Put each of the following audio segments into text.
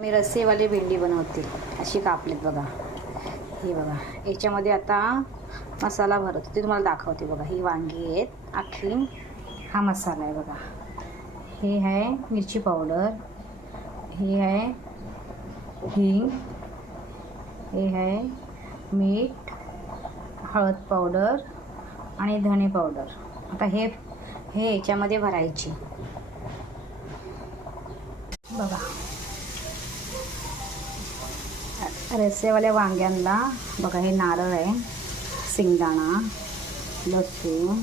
मी रस्सेवाली भेंडी बनवते, अशी कापलीत बघा. हे बघा, याच्यामध्ये आता मसाला भरवते, ते तुम्हाला दाखवते बघा. ही वांगी आहेत अख्खी. हा मसाला आहे बघा. हे आहे मिरची पावडर, हे आहे हिंग, हे आहे मीठ, हळद पावडर आणि धणे पावडर. आता हे याच्यामध्ये भरायची बघा. रस्सेवाल्या वांग्यांना बघा, हे नारळ आहे, शेंगदाणा, लसूण,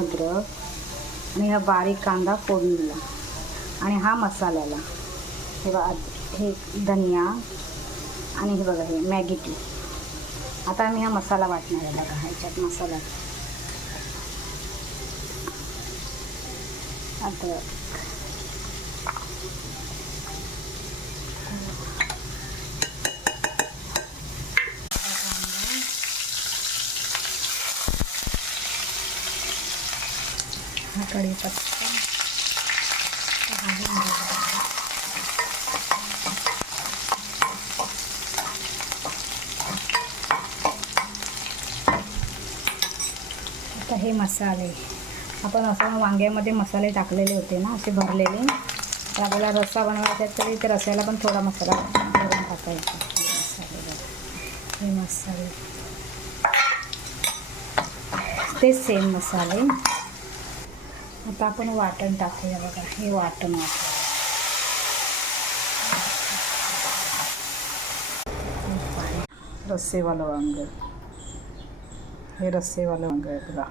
अद्रक आणि हा बारीक कांदा फोडणीला आणि हा मसाल्याला. हे बघा, हे धनिया आणि हे बघा हे मॅगी टी. आता मी हा मसाला वाटणार आहे बघा. ह्याच्यात मसाला अद्रक, हा कढीपत्ता, आता हे मसाले आपण असं वांग्यामध्ये मसाले टाकलेले होते ना, असे भरलेले. तर आपल्याला रस्सा बनवायचा आहे तरी त्या रस्स्याला पण थोडा मसाला भरून टाकायचा. हे मसाले ते सेम मसाले. आता आपण वाटण टाकूया बघा. हे वाटण रस्सेवालं वांग, हे रस्सेवालं वांग आहे बघा.